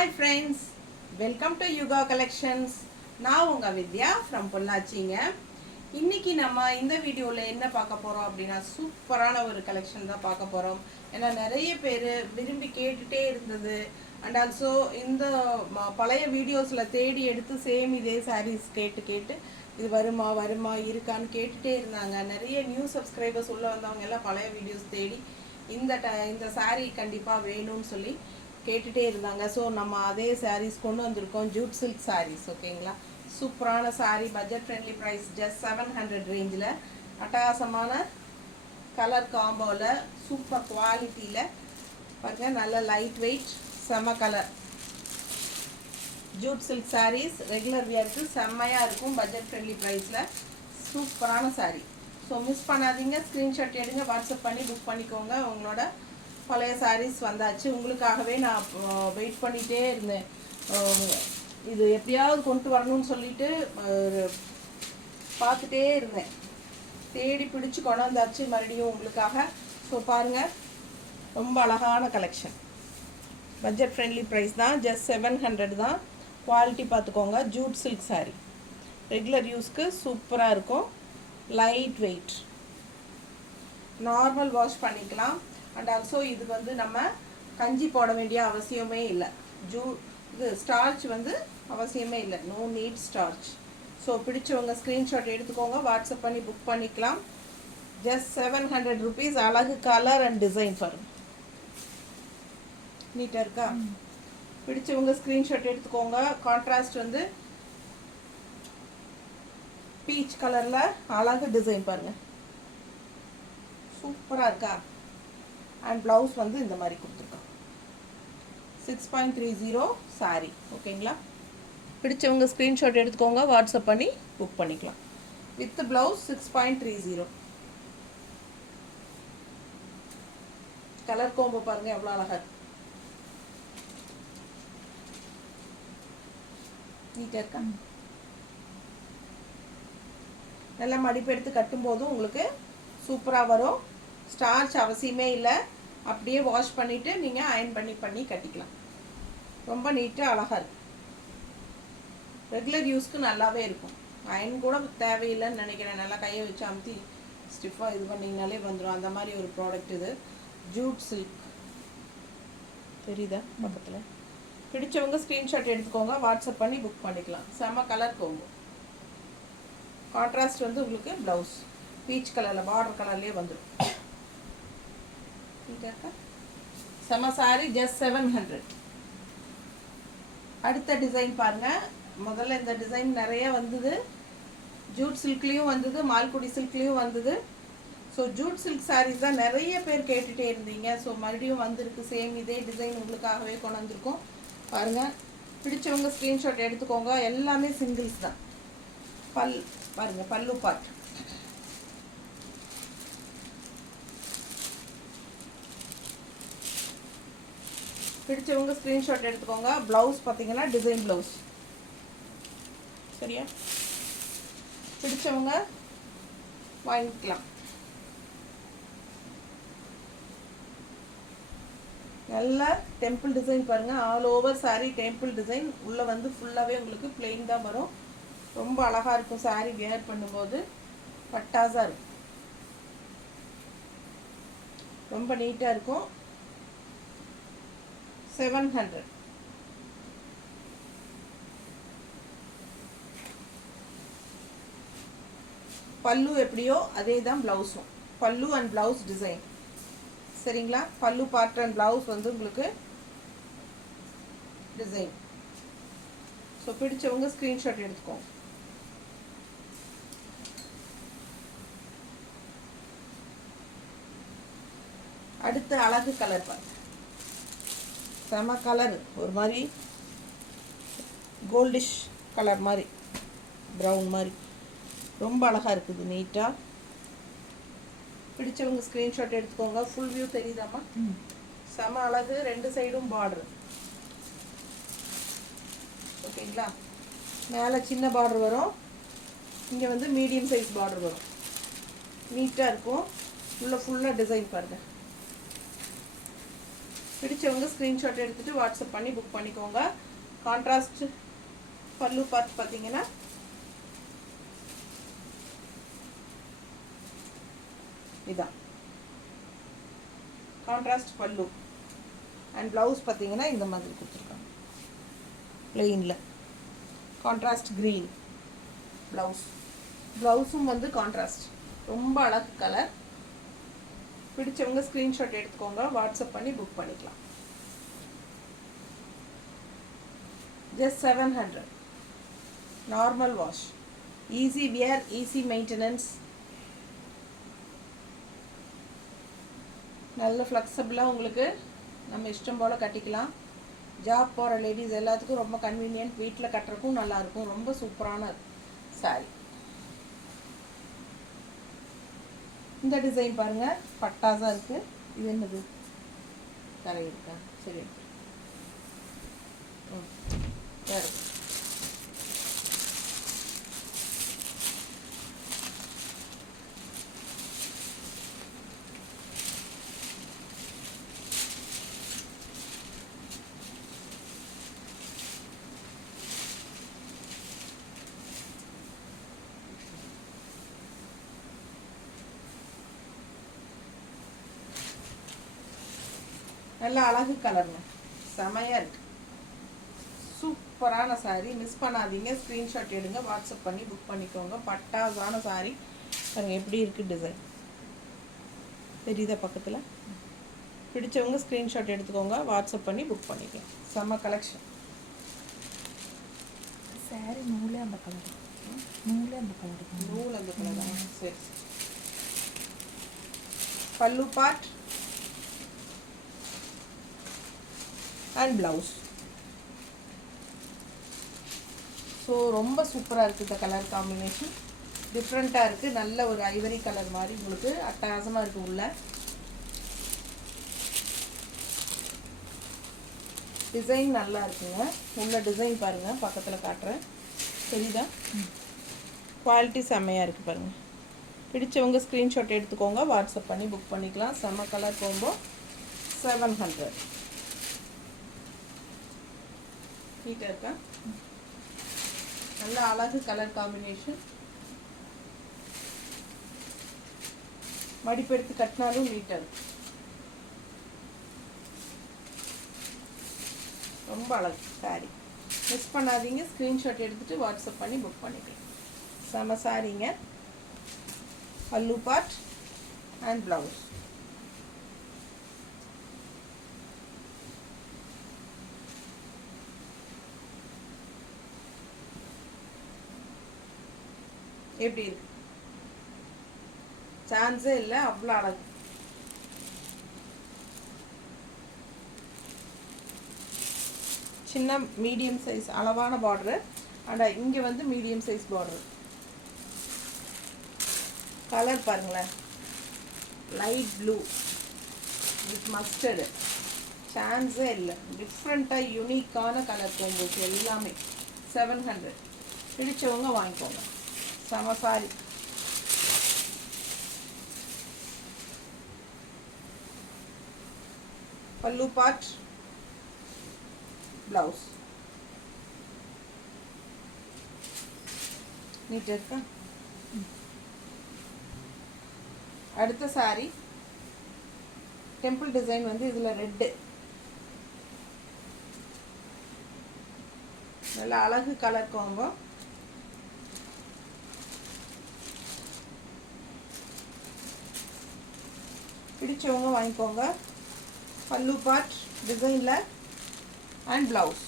Hi friends, welcome to Yuga collections. நான் உங்கள் வித்யா from பொள்ளாச்சிங்க. இன்றைக்கி நம்ம இந்த வீடியோவில் என்ன பார்க்க போகிறோம் அப்படின்னா, சூப்பரான ஒரு கலெக்ஷன் தான் பார்க்க போகிறோம். ஏன்னா நிறைய பேர் விரும்பி கேட்டுகிட்டே இருந்தது. அண்ட் ஆல்சோ இந்த பழைய வீடியோஸில் தேடி எடுத்து சேம் இதே சாரீஸ் கேட்டு இது வருமா இருக்கான்னு கேட்டுகிட்டே இருந்தாங்க. நிறைய நியூ சப்ஸ்கிரைபர்ஸ் உள்ளே வந்தவங்க எல்லாம் பழைய வீடியோஸ் தேடி இந்த சாரீ கண்டிப்பாக வேணும்னு சொல்லி கேட்டுகிட்டே இருந்தாங்க. ஸோ நம்ம அதே சாரீஸ் கொண்டு வந்திருக்கோம், ஜூட் சில்க் சாரீஸ். ஓகேங்களா, சூப்பரான sari, budget friendly price, just 700 ரேஞ்சில் அட்டகாசமான கலர் காம்போவில் சூப்பர் குவாலிட்டியில் பாருங்கள். நல்ல லைட் வெயிட் செம்ம colour jute silk saris regular வியருக்கு செம்மையாக இருக்கும். பட்ஜெட் ஃப்ரெண்ட்லி ப்ரைஸில் சூப்பரான சாரீ. ஸோ மிஸ் பண்ணாதீங்க, ஸ்க்ரீன்ஷாட் எடுங்க, வாட்ஸ்அப் பண்ணி புக் பண்ணிக்கோங்க. உங்களோட பழைய சாரீஸ் வந்தாச்சு. உங்களுக்காகவே நான் வெயிட் பண்ணிகிட்டே இருந்தேன். இது எப்படியாவது கொண்டு வரணும்னு சொல்லிட்டு பார்த்துட்டே இருந்தேன். தேடி பிடிச்சி கொண்டு வந்தாச்சு மறுபடியும் உங்களுக்காக. ஸோ பாருங்கள், ரொம்ப அழகான கலெக்ஷன். பட்ஜெட் ஃப்ரெண்ட்லி ப்ரைஸ் தான், ஜஸ்ட் 700 தான். குவாலிட்டி பார்த்துக்கோங்க. ஜூட் சில்க் சாரீ ரெகுலர் யூஸ்க்கு சூப்பராக இருக்கும். லைட் வெயிட், நார்மல் வாஷ் பண்ணிக்கலாம். அண்ட் ஆல்சோ இது வந்து நம்ம கஞ்சி போட வேண்டிய அவசியமே இல்லை. இது ஸ்டார்ச் வந்து அவசியமே இல்லை, நோ நீட் ஸ்டார்ச். ஸோ பிடிச்சவங்க ஸ்க்ரீன்ஷாட் எடுத்துக்கோங்க, வாட்ஸ்அப் பண்ணி புக் பண்ணிக்கலாம். Just 700 rupees. அழகு கலர் அண்ட் டிசைன் பாருங்க, நீட்டாக இருக்கா? பிடிச்சவங்க ஸ்க்ரீன்ஷாட் எடுத்துக்கோங்க. கான்ட்ராஸ்ட் வந்து பீச் கலரில் அழகு டிசைன் பாருங்கள், சூப்பராக இருக்கா? அண்ட் ப்ளவுஸ் வந்து இந்த மாதிரி கொடுத்துருக்கோம். 6.30 சாரீ. ஓகேங்களா, பிடிச்சவங்க ஸ்க்ரீன்ஷாட் எடுத்துக்கோங்க, வாட்ஸ்அப் பண்ணி புக் பண்ணிக்கலாம். With blouse 6.30. கலர் கோம்போ பாருங்கள் எவ்வளோ அழகாக நீட்டாக இருக்கா? நல்லா மடிப்பு எடுத்து கட்டும்போதும் உங்களுக்கு சூப்பராக வரும். ஸ்டார்ச் அவசியமே இல்லை, அப்படியே வாஷ் பண்ணிவிட்டு நீங்கள் அயன் பண்ணி கட்டிக்கலாம். ரொம்ப நீட்டாக அழகாக இருக்கும். ரெகுலர் யூஸ்க்கு நல்லாவே இருக்கும். அயன் கூட தேவையில்லைன்னு நினைக்கிறேன். நல்லா கையை வச்சு அமுத்தி ஸ்டிஃபாக இது பண்ணிங்கனாலே வந்துடும். அந்த மாதிரி ஒரு ப்ராடக்ட் இது. ஜூட் சில்க் தெரியுதா பக்கத்தில்? பிடிச்சவங்க ஸ்க்ரீன்ஷாட் எடுத்துக்கோங்க, வாட்ஸ்அப் பண்ணி புக் பண்ணிக்கலாம். செம்ம கலர் கோம்போ. கான்ட்ராஸ்ட் வந்து உங்களுக்கு ப்ளவுஸ் பீச் கலரில் பார்டர் கலர்லேயே வந்துடும். செம்ம சாரி, ஜஸ்ட் 700. அடுத்த டிசைன் பாருங்கள். முதல்ல இந்த டிசைன் நிறைய வந்தது. ஜூட் சில்க்லேயும் வந்தது, மால்குடி சில்க்லேயும் வந்தது. ஸோ ஜூட் சில்க் சாரீஸ் தான் நிறைய பேர் கேட்டுகிட்டே இருந்தீங்க. ஸோ மறுபடியும் வந்திருக்கு சேம் இதே டிசைன் உங்களுக்காகவே கொண்டு வந்திருக்கோம். பாருங்கள், பிடிச்சவங்க ஸ்க்ரீன்ஷாட் எடுத்துக்கோங்க. எல்லாமே சிங்கிள்ஸ் தான். பாருங்கள், பல்லு பார்ட் பிடிச்சவங்க ஸ்க்ரீன்ஷாட் எடுத்துக்கோங்க. ப்ளவுஸ் பார்த்தீங்கன்னா டிசைன் ப்ளவுஸ். சரியா, பிடிச்சவங்க வாங்கிக்கலாம். நல்ல டெம்பிள் டிசைன் பாருங்கள். All over sari temple design. உள்ளே வந்து ஃபுல்லாகவே உங்களுக்கு பிளெயின் தான் வரும். ரொம்ப அழகாக இருக்கும் சாரீ வியர் பண்ணும்போது. பட்டாசாக இருக்கும், ரொம்ப நீட்டாக இருக்கும். 700. பல்லு எப்படியோ அதே தான் ப்ளவுஸும். பல்லு அண்ட் ப்ளவுஸ் டிசைன். சரிங்களா, பல்லு பார்ட் அண்ட் ப்ளவுஸ் வந்து உங்களுக்கு டிசைன். ஸோ பிடிச்சவங்க ஸ்க்ரீன்ஷாட் எடுத்துக்கோங்க. அடுத்த அழகு கலர் பாருங்க, செம கலர். ஒரு மாதிரி கோல்டிஷ் கலர் மாதிரி, ப்ரௌன் மாதிரி, ரொம்ப அழகாக இருக்குது நீட்டாக. பிடிச்சவங்க ஸ்க்ரீன்ஷாட் எடுத்துக்கோங்க. ஃபுல் வியூ தெரியுதாம்மா? செம அழகு. 2 சைடும் பார்டர். ஓகேங்களா, மேலே சின்ன பார்டர் வரும், இங்கே வந்து மீடியம் சைஸ் பார்டர் வரும். நீட்டாக இருக்கும். ஃபுல்லாக டிசைன் பாருங்கள். பிடிச்சவங்க ஸ்க்ரீன்ஷாட் எடுத்துகிட்டு வாட்ஸ்அப் பண்ணி புக் பண்ணிக்கோங்க. கான்ட்ராஸ்ட் பல்லு பார்த்து பார்த்தீங்கன்னா இதான் கான்ட்ராஸ்ட் பல்லு. அண்ட் ப்ளவுஸ் பார்த்தீங்கன்னா இந்த மாதிரி கொடுத்துருக்காங்க பிளெயினில். கான்ட்ராஸ்ட் க்ரீன் ப்ளவுஸும் வந்து கான்ட்ராஸ்ட். ரொம்ப அழகு கலர். பிடிச்சவங்க ஸ்க்ரீன்ஷாட் எடுத்துக்கோங்க, வாட்ஸ்அப் பண்ணி புக் பண்ணிக்கலாம். Just 700. Normal wash, easy wear, easy maintenance. நல்ல ஃப்ளெக்சிபிளாக உங்களுக்கு நம்ம இஷ்டம் போல் கட்டிக்கலாம். ஜாப் போகிற லேடிஸ் எல்லாத்துக்கும் ரொம்ப கன்வீனியன்ட். வீட்டில் கட்டுறதுக்கும் நல்லாயிருக்கும். ரொம்ப சூப்பரான சாரி. இந்த டிசைன் பாருங்கள், பட்டாஸாக இருக்குது. இது என்னது கரை இருக்கா? சரி வேறு நல்ல அழகு கலருங்க, செமையாக இருக்குது. சூப்பரான சாரீ, மிஸ் பண்ணாதீங்க. ஸ்க்ரீன்ஷாட் எடுங்க, வாட்ஸ்அப் பண்ணி புக் பண்ணிக்கோங்க. பட்டாசான சாரீ பாருங்கள் எப்படி இருக்குது டிசைன். தெரியுதா பக்கத்தில்? பிடிச்சவங்க ஸ்க்ரீன்ஷாட் எடுத்துக்கோங்க, வாட்ஸ்அப் பண்ணி புக் பண்ணிக்கலாம். செம்ம கலெக்ஷன். சாரீ நூலே அந்த கலர், நூல் அந்த கலர் தான். சரி. பல்லு பார்ட் அண்ட் ப்ளவுஸ். ஸோ ரொம்ப சூப்பராக இருக்குது. இந்த கலர் காம்பினேஷன் டிஃப்ரெண்ட்டாக இருக்குது. நல்ல ஒரு ஐவரி கலர் மாதிரி உங்களுக்கு அட்டகாசமாக இருக்குது. உள்ள டிசைன் நல்லா இருக்குங்க. உள்ள டிசைன் பாருங்கள், பக்கத்தில் காட்டுறேன். தெரியுதா? குவாலிட்டி செம்மையாக இருக்குது பாருங்கள். பிடிச்சவங்க ஸ்க்ரீன்ஷாட் எடுத்துக்கோங்க, வாட்ஸ்அப் பண்ணி புக் பண்ணிக்கலாம். செம்ம கலர் கோம்போ 700. நீட்டாக இருக்கா? நல்ல அழகு கலர் காம்பினேஷன். மடிப்பெடுத்து கட்டினாலும் நீட்டாக இருக்கும். ரொம்ப அழகு சாரி. மிஸ் பண்ணாதீங்க. ஸ்க்ரீன்ஷாட் எடுத்துகிட்டு வாட்ஸ்அப் பண்ணி புக் பண்ணிக்கலாம். செம சாரிங்க. பல்லு பார்ட் அண்ட் ப்ளவுஸ். எப்படி இருக்கு? சான்ஸே இல்லை, அவ்வளோ அழகு. சின்ன மீடியம் சைஸ் அளவான பார்டரு. ஆனால் இங்கே வந்து மீடியம் சைஸ் பார்டரு. கலர் பாருங்களேன், லைட் ப்ளூ வித் மஸ்டர்டு. சான்ஸே இல்லை. டிஃப்ரெண்ட்டாக யூனிக்கான கலர் கோம்போஸ் எல்லாமே. 700. பிடிச்சவங்க வாங்கிக்கோங்க. செம சாரி. பல்லு பார்ட், ப்ளவுஸ். நீட்டாக இருக்கா? அடுத்த சாரி டெம்பிள் டிசைன் வந்து இதில் ரெட்டு. நல்ல அழகு கலர் கோம்போ. பிடிச்சவங்க வாங்கிக்கோங்க. பல்லு பார்ட் டிசைனில் அண்ட் ப்ளவுஸ்.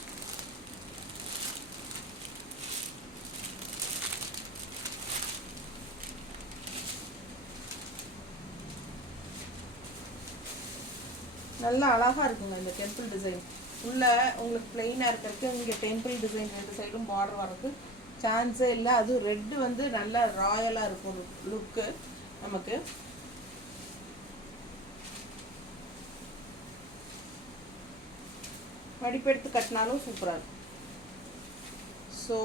நல்லா அழகாக இருக்குங்க இந்த டெம்பிள் டிசைன். உள்ள உங்களுக்கு பிளெயினாக இருக்கிறதுக்கு இங்கே டெம்பிள் டிசைன் 2 சைடும் பார்டர் வரதுக்கு சான்ஸே இல்லை. அதுவும் ரெட்டு வந்து நல்லா ராயலாக இருக்கும் லுக்கு நமக்கு. மடிப்பெடுத்து கட்டினாலும் சூப்பராக இருக்கும். ஸோ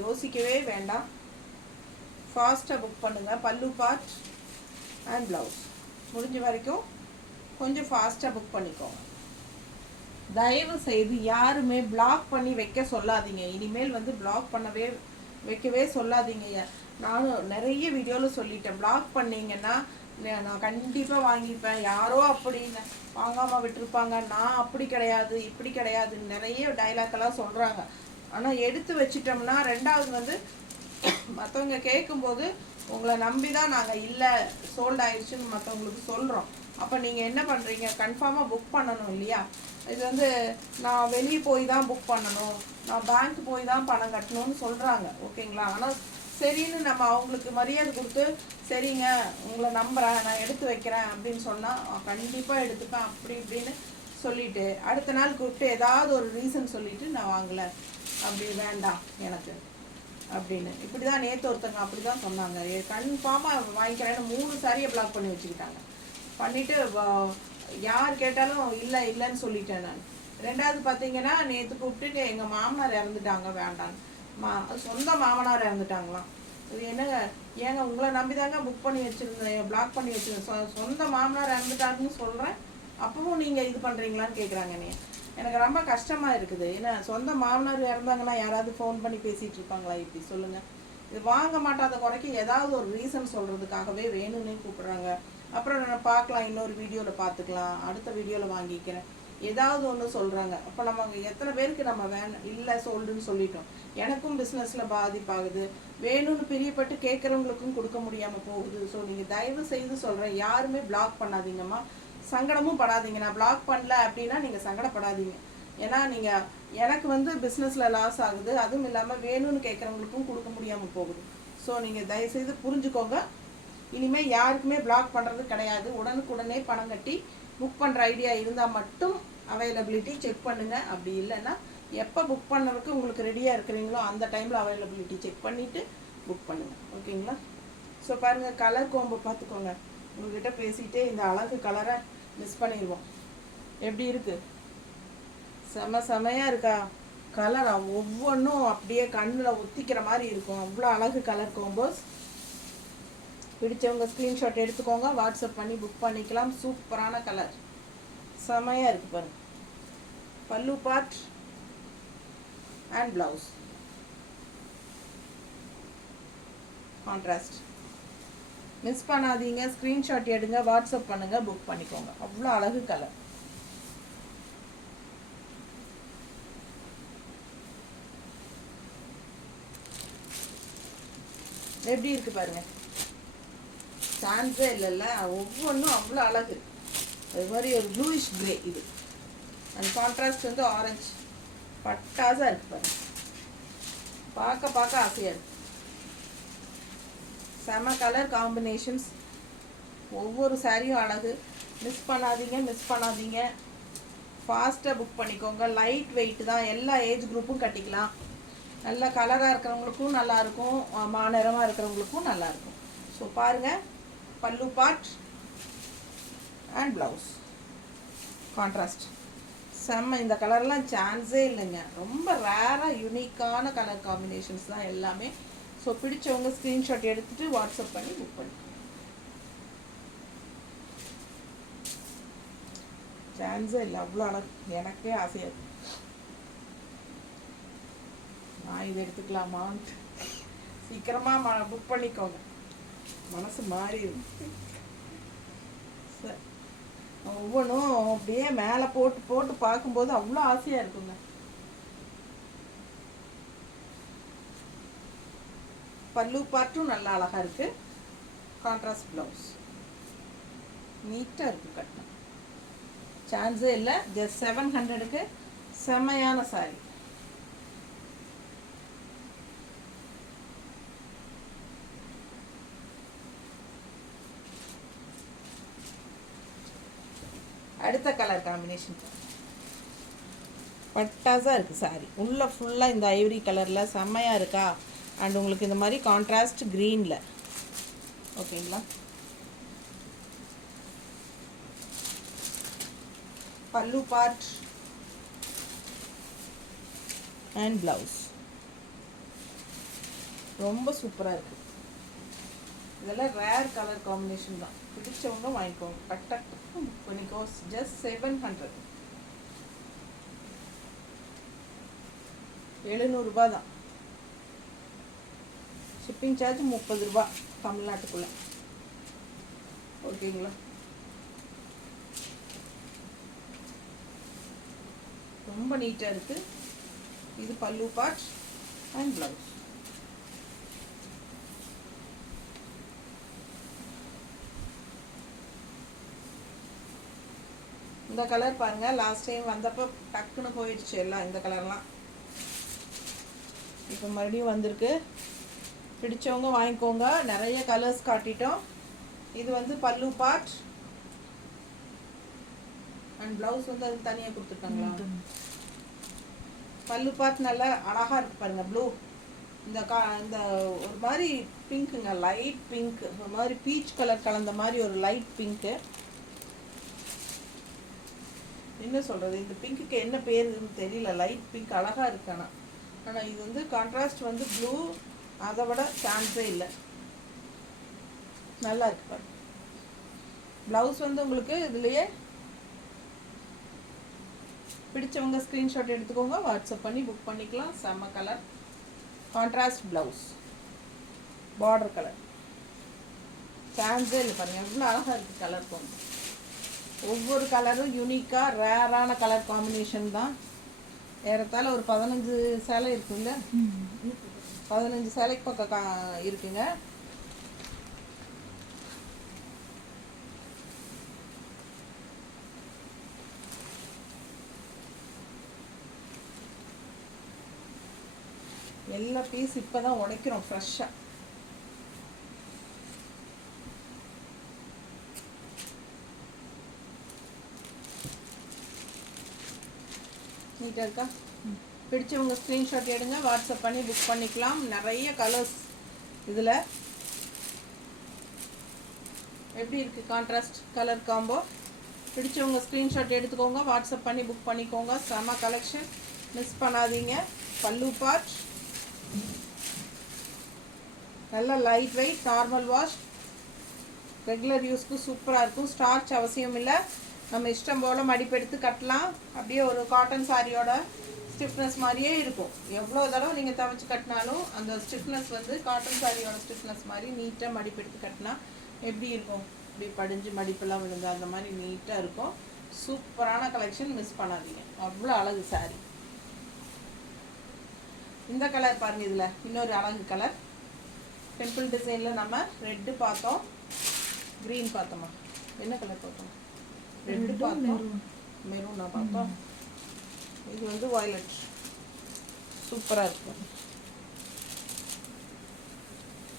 யோசிக்கவே வேண்டாம், ஃபாஸ்ட்டாக புக் பண்ணுங்கள். பல்லு பார்ட் அண்ட் ப்ளவுஸ் முடிஞ்ச வரைக்கும் கொஞ்சம் ஃபாஸ்ட்டாக புக் பண்ணிக்கோங்க. தயவு செய்து யாருமே பிளாக் பண்ணி வைக்க சொல்லாதீங்க. இனிமேல் வந்து பிளாக் வைக்கவே சொல்லாதீங்க. நானும் நிறைய வீடியோவில் சொல்லிட்டேன். பிளாக் பண்ணிங்கன்னா நான் கண்டிப்பாக வாங்கிப்பேன். யாரோ அப்படி வாங்காமல் விட்டுருப்பாங்க, நான் அப்படி கிடையாது இப்படி கிடையாது நிறைய டைலாக்கெல்லாம் சொல்கிறாங்க. ஆனால் எடுத்து வச்சிட்டோம்னா ரெண்டாவது வந்து மற்றவங்க கேட்கும்போது உங்களை நம்பி தான் நாங்கள் இல்லை சோல்ட் ஆயிடுச்சுன்னு மற்றவங்களுக்கு சொல்கிறோம். அப்போ நீங்கள் என்ன பண்ணுறீங்க, கன்ஃபார்மாக புக் பண்ணணும் இல்லையா? இது வந்து நான் வெளியே போய் தான் புக் பண்ணணும், நான் பேங்க் போய் தான் பணம் கட்டணும்னு சொல்கிறாங்க. ஓகேங்களா? ஆனால் சரின்னு நம்ம அவங்களுக்கு மரியாதை கொடுத்து சரிங்க உங்களை நம்புகிறேன் நான் எடுத்து வைக்கிறேன் அப்படின்னு சொன்னால் கண்டிப்பாக எடுத்துப்பேன் அப்படி இப்படின்னு சொல்லிவிட்டு அடுத்த நாள் கூப்பிட்டு ஏதாவது ஒரு ரீசன் சொல்லிவிட்டு நான் வாங்கலை அப்படி வேண்டாம் எனக்கு அப்படின்னு இப்படி தான் நேற்று ஒருத்தங்க அப்படி தான் சொன்னாங்க. கன்ஃபார்மாக வாங்கிக்கிறேன்னு 3 சாரியை பிளாக் பண்ணி வச்சுக்கிட்டாங்க. பண்ணிவிட்டு யார் கேட்டாலும் இல்லை இல்லைன்னு சொல்லிட்டேன் நான். ரெண்டாவது பார்த்தீங்கன்னா நேற்று கூப்பிட்டு எங்கள் மாமனார் இறந்துட்டாங்க வேண்டான்னு சொந்த மாமனார் இறந்துட்டாங்களாம். இது என்னங்க ஏங்க உங்களை நம்பி தாங்க புக் பண்ணி வச்சுருந்தேன் பிளாக் பண்ணி வச்சுருந்தேன், சொந்த மாமனார் இறந்துட்டாங்கன்னு சொல்கிறேன் அப்பவும் நீங்கள் இது பண்ணுறீங்களான்னு கேட்குறாங்க. எனக்கு ரொம்ப கஷ்டமாக இருக்குது. ஏன்னா சொந்த மாமனார் இறந்தாங்கன்னா யாராவது ஃபோன் பண்ணி பேசிகிட்டு இருப்பாங்களா இப்படி சொல்லுங்கள்? இது வாங்க மாட்டாத குறைக்கு ஏதாவது ஒரு ரீசன் சொல்கிறதுக்காகவே வேணும்னே கூப்பிட்றாங்க. அப்புறம் நான் பார்க்கலாம், இன்னொரு வீடியோவில் பார்த்துக்கலாம், அடுத்த வீடியோவில் வாங்கிக்கிறேன் ஏதாவது ஒன்று சொல்கிறாங்க. அப்போ நம்ம எத்தனை பேருக்கு நம்ம இல்லை சோல்டுன்னு சொல்லிட்டோம். எனக்கும் பிஸ்னஸில் பாதிப்பாகுது, வேணும்னு பிரியப்பட்டு கேட்குறவங்களுக்கும் கொடுக்க முடியாமல் போகுது. ஸோ நீங்கள் தயவு செய்து சொல்கிறேன், யாருமே பிளாக் பண்ணாதீங்கம்மா, சங்கடமும் படாதீங்க. நான் பிளாக் பண்ணல அப்படின்னா நீங்கள் சங்கடப்படாதீங்க. ஏன்னா நீங்கள் எனக்கு வந்து பிஸ்னஸில் லாஸ் ஆகுது, அதுவும் இல்லாமல் வேணும்னு கேட்குறவங்களுக்கும் கொடுக்க முடியாமல் போகுது. ஸோ நீங்கள் தயவுசெய்து புரிஞ்சுக்கோங்க. இனிமேல் யாருக்குமே பிளாக் பண்ணுறது கிடையாது. உடனுக்குடனே பணம் கட்டி புக் பண்ணுற ஐடியா இருந்தால் மட்டும் அவைலபிலிட்டி செக் பண்ணுங்கள். அப்படி இல்லைன்னா எப்போ புக் பண்ணுறதுக்கு உங்களுக்கு ரெடியாக இருக்கிறீங்களோ அந்த டைமில் அவைலபிலிட்டி செக் பண்ணிவிட்டு புக் பண்ணுங்கள். ஓகேங்களா? ஸோ பாருங்கள், கலர் கோம்பு பார்த்துக்கோங்க. உங்கள்கிட்ட பேசிகிட்டே இந்த அழகு கலரை மிஸ் பண்ணிடுவோம். எப்படி இருக்குது? செமையாக இருக்கா கலர்? ஒவ்வொன்றும் அப்படியே கண்ணில் ஒத்திக்கிற மாதிரி இருக்கும். அவ்வளோ அழகு கலர் கோம்போஸ். பிடிச்சவங்க ஸ்க்ரீன்ஷாட் எடுத்துக்கோங்க, வாட்ஸ்அப் பண்ணி புக் பண்ணிக்கலாம். சூப்பரான கலர், செமையாக இருக்குது பாருங்க. பல்லு part and blouse contrast. Miss பண்ணாதீங்க, ஸ்க்ரீன்ஷாட் எடுங்க, வாட்ஸ்அப் பண்ணுங்கள், புக் பண்ணிக்கோங்க. அவ்வளோ அழகு கலர். எப்படி இருக்குது பாருங்கள், சான்ஸே இல்லைல்ல. ஒவ்வொன்றும் அவ்வளோ அழகு. அது மாதிரி ஒரு ப்ளூயிஷ் கிரே இது, அண்ட் கான்ட்ராஸ்ட் வந்து ஆரஞ்சு. பட்டாசாக இருக்குது பாருங்க, பார்க்க ஆசையாக இருக்குது. செம கலர் காம்பினேஷன்ஸ், ஒவ்வொரு சாரியும் அழகு. மிஸ் பண்ணாதீங்க. ஃபாஸ்ட்டாக புக் பண்ணிக்கோங்க. லைட் வெயிட் தான், எல்லா ஏஜ் குரூப்பும் கட்டிக்கலாம். நல்ல கலராக இருக்கிறவங்களுக்கும் நல்லாயிருக்கும், மாநிறமாக இருக்கிறவங்களுக்கும் நல்லாயிருக்கும். ஸோ பாருங்கள், பல்லு பார்ட் அண்ட் ப்ளவுஸ் கான்ட்ராஸ்ட் செம்ம. இந்த கலர்லாம் சான்ஸே இல்லைங்க. ரொம்ப ரேராக யூனிக்கான கலர் காம்பினேஷன்ஸ் தான் எல்லாமே. ஸோ பிடிச்சவங்க ஸ்க்ரீன்ஷாட் எடுத்துகிட்டு வாட்ஸ்அப் பண்ணி புக் பண்ணி. சான்ஸே இல்லை, அவ்வளோ அழகு. எனக்கே ஆசையாக இருக்கு, நான் இது எடுத்துக்கலாமான்ட்டு. சீக்கிரமாக புக் பண்ணிக்கோங்க, மனசு மாறிடும். ஒவ்வொன்றும் அப்படியே மேலே போட்டு பார்க்கும்போது அவ்வளோ ஆசையாக இருக்குங்க. பல்லு பார்ட்டும் நல்லா அழகாக இருக்குது. கான்ட்ராஸ்ட் ப்ளவுஸ் நீட்டாக இருக்குது. கட்டணும் சான்ஸே இல்லை. ஜஸ்ட் 700க்கு செம்மையான சாரி. அடுத்த கலர் காம்பினேஷன் பட்டாசாக இருக்குது சாரி. உள்ளே ஃபுல்லாக இந்த ஐவரி கலரில் செம்மையாக இருக்கா. அண்ட் உங்களுக்கு இந்த மாதிரி கான்ட்ராஸ்ட் க்ரீனில். ஓகேங்களா? பல்லு பார்ட் அண்ட் ப்ளவுஸ் ரொம்ப சூப்பராக இருக்குது. இதெல்லாம் ரேர் கலர் காம்பினேஷன் தான். பிடிச்சவங்க வாங்கிக்கோங்க, கரெக்டாக புக் பண்ணிக்கோ. ஜஸ்ட் 700, 700 ரூபா தான். ஷிப்பிங் சார்ஜ் 30 ரூபா தமிழ்நாட்டுக்குள்ளே. ஓகேங்களா? ரொம்ப நீட்டாக இருக்குது. இது பல்லு பார்ட் அண்ட் ப்ளவுஸ். இந்த கலர் பாருங்கள், லாஸ்ட் டைம் வந்தப்போ டக்குன்னு போயிடுச்சு எல்லாம் இந்த கலர்லாம். இப்போ மறுபடியும் வந்திருக்கு. பிடிச்சவங்க வாங்கிக்கோங்க. நிறைய கலர்ஸ் காட்டிட்டோம். இது வந்து பல்லு பார்ட் அண்ட் ப்ளவுஸ் வந்து அது தனியாக கொடுத்துருக்காங்களா? பல்லு பார்ட் நல்லா அழகாக இருக்குது பாருங்கள். ப்ளூ இந்த ஒரு மாதிரி பிங்க்குங்க, லைட் பிங்க், ஒரு மாதிரி பீச் கலர் கலந்த மாதிரி ஒரு லைட் பிங்க்கு. என்ன சொல்கிறது, இந்த பிங்க்குக்கு என்ன பேருன்னு தெரியல. லைட் பிங்க் அழகாக இருக்கு. ஆனால் இது வந்து கான்ட்ராஸ்ட் வந்து ப்ளூ, அதை விட சான்ஸே இல்லை. நல்லா இருக்கு பாரு. ப்ளவுஸ் வந்து உங்களுக்கு இதுலேயே பிடிச்சவங்க ஸ்க்ரீன்ஷாட் எடுத்துக்கோங்க, வாட்ஸ்அப் பண்ணி புக் பண்ணிக்கலாம். செம்ம colour, contrast blouse, border colour, சான்ஸே இல்லை பாருங்கள். எவ்வளோ அழகாக இருக்குது கலர் போங்க. ஒவ்வொரு கலரும் யூனிக்காக ரேரான கலர் காம்பினேஷன் தான். ஏறத்தாழ ஒரு 15 சேலை இருக்குங்க. 15 சேலைக்கு பக்கம் இருக்குங்க. எல்லா பீஸ் இப்போ தான் உடைக்கிறோம் ஃப்ரெஷ்ஷாக. நீட்டாக இருக்கா? பிடிச்சவங்க ஸ்க்ரீன்ஷாட் எடுங்க, வாட்ஸ்அப் பண்ணி புக் பண்ணிக்கலாம். நிறைய கலர்ஸ் இதில். எப்படி இருக்குது கான்ட்ராஸ்ட் கலர் காம்போ? பிடிச்சவங்க ஸ்க்ரீன்ஷாட் எடுத்துக்கோங்க, வாட்ஸ்அப் பண்ணி புக் பண்ணிக்கோங்க. செம கலெக்ஷன், மிஸ் பண்ணாதீங்க. பல்லு பார்ட் நல்லா light weight, normal wash, regular யூஸ்க்கு சூப்பராக இருக்கும். ஸ்டார்ச் அவசியம் இல்லை. நம்ம இஷ்டம் போல் மடிப்பெடுத்து கட்டலாம். அப்படியே ஒரு காட்டன் சாரியோட ஸ்டிஃப்னஸ் மாதிரியே இருக்கும். எவ்வளோ தடவை நீங்கள் துவைச்சி கட்டினாலும் அந்த ஸ்டிஃப்னஸ் வந்து காட்டன் சாரியோட ஸ்டிஃப்னஸ் மாதிரி நீட்டாக மடிப்பெடுத்து கட்டினா எப்படி இருக்கும்? இப்படி படிஞ்சு மடிப்பெல்லாம் விழுந்து அந்த மாதிரி நீட்டாக இருக்கும். சூப்பரான கலெக்ஷன், மிஸ் பண்ணாதீங்க. அவ்வளோ அழகு சாரி. இந்த கலர் பாருங்கள், இதில் இன்னொரு அழகு கலர். டெம்பிள் டிசைனில் நம்ம ரெட்டு பார்த்தோம், க்ரீன் பார்த்தோமா? என்ன கலர் பார்த்தோம்? ரெட்டு பார்த்தோம், மெரூனா பார்த்தோம். இது வந்து வயலட். சூப்பராக இருக்கும்.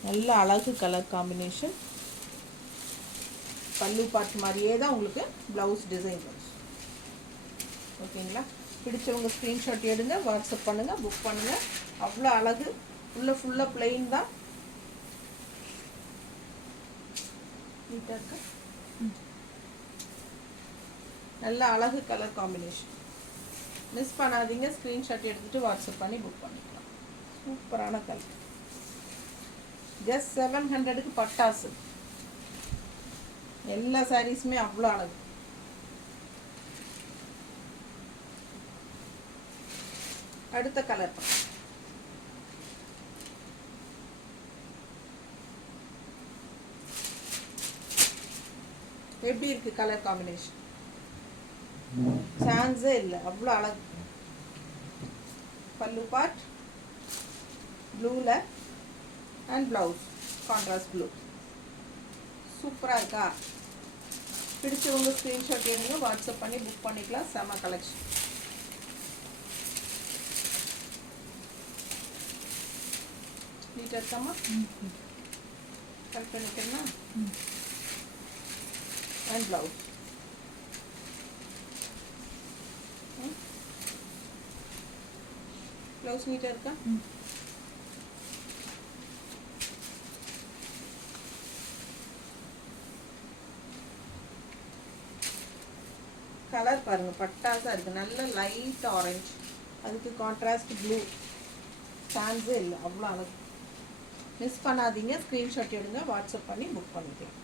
நல்ல அழகு கலர் காம்பினேஷன். பல்லு பார்ட் மாதிரியே தான் உங்களுக்கு ப்ளவுஸ் டிசைன் வரும். ஓகேங்களா? பிடிச்சவங்க ஸ்க்ரீன்ஷாட் எடுங்க, வாட்ஸ்அப் பண்ணுங்கள், புக் பண்ணுங்கள். அவ்வளோ அழகு. ஃபுல்லாக பிளெயின் தான். நீட்டாக இருக்கா? நல்ல அழகு கலர் காம்பினேஷன், மிஸ் பண்ணாதீங்க. ஸ்க்ரீன்ஷாட் எடுத்துகிட்டு வாட்ஸ்அப் பண்ணி புக் பண்ணிக்கலாம். சூப்பரான கலர். ஜஸ்ட் 700க்கு பட்டாசு. எல்லா சாரீஸுமே அவ்வளோ அழகு. அடுத்த கலர் எப்படி இருக்கு கலர் காம்பினேஷன்? சான்ஸே இல்லை, அவ்வளோ அழகு. பல்லு பார்ட் ப்ளூவில் அண்ட் ப்ளவுஸ் கான்ட்ராஸ்ட் ப்ளூ. சூப்பராக இருக்கா? பிடிச்சவங்க ஸ்க்ரீன்ஷாட் எடுங்க, வாட்ஸ்அப் பண்ணி புக் பண்ணிக்கலாம். செம கலெக்ஷன். நீட்டாக இருக்காமா? கட் பண்ணிக்கிறேன்னா அண்ட் ப்ளவுஸ். ப்ளவுஸ் நீட்டாக இருக்கா? கலர் பாருங்கள், பட்டாசாக இருக்குது. நல்ல லைட் ஆரஞ்சு, அதுக்கு கான்ட்ராஸ்ட் ப்ளூ. சான்ஸே இல்லை, அவ்வளோ அழகு. மிஸ் பண்ணாதீங்க, ஸ்க்ரீன்ஷாட் எடுங்க, வாட்ஸ்அப் பண்ணி புக் பண்ணிக்கலாம்.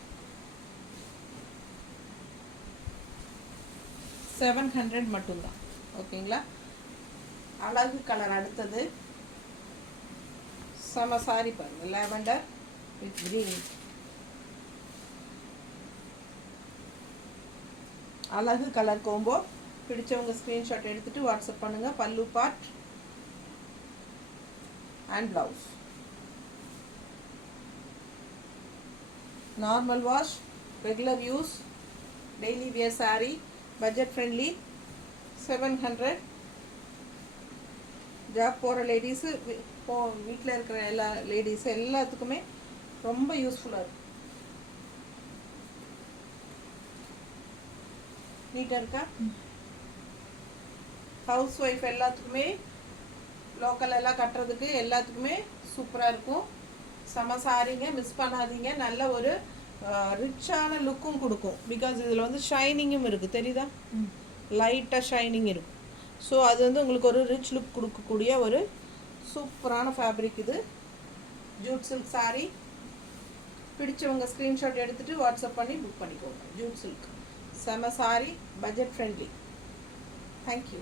700 மட்டும்தான். ஓகேங்களா? அழகு கலர் அடுத்தது செம சாரி பாருங்க, லாவெண்டர் வித் கிரீன். அழகு கலர் கோம்போ. பிடிச்சவங்க ஸ்க்ரீன்ஷாட் எடுத்துட்டு வாட்ஸ்அப் பண்ணுங்க. பல்லு part and blouse. Normal wash, regular use, daily wear saree, budget friendly. 700. Job போகிற லேடிஸு, வீட்டில் இருக்கிற எல்லா லேடிஸு எல்லாத்துக்குமே ரொம்ப யூஸ்ஃபுல்லாக இருக்கும். நீட்டாக இருக்கா? ஹவுஸ் ஒய்ஃப் எல்லாத்துக்குமே, லோக்கல் எல்லாம் கட்டுறதுக்கு எல்லாத்துக்குமே சூப்பராக இருக்கும். செம சாரிங்க, மிஸ் பண்ணாதீங்க. நல்ல ஒரு ரிச்சான லுக்கும் கொடுக்கும். பிகாஸ் இதில் வந்து ஷைனிங்கும் இருக்குது, தெரியுதா? லைட்டாக ஷைனிங் இருக்கும். ஸோ அது வந்து உங்களுக்கு ஒரு ரிச் லுக் கொடுக்கக்கூடிய ஒரு சூப்பரான ஃபேப்ரிக் இது. Jude silk sari. பிடிச்சவங்க ஸ்க்ரீன்ஷாட் எடுத்துகிட்டு வாட்ஸ்அப் பண்ணி புக் பண்ணிக்கோங்க. ஜூட் சில்க் செம சாரி, பட்ஜெட் ஃப்ரெண்ட்லி. தேங்க்யூ.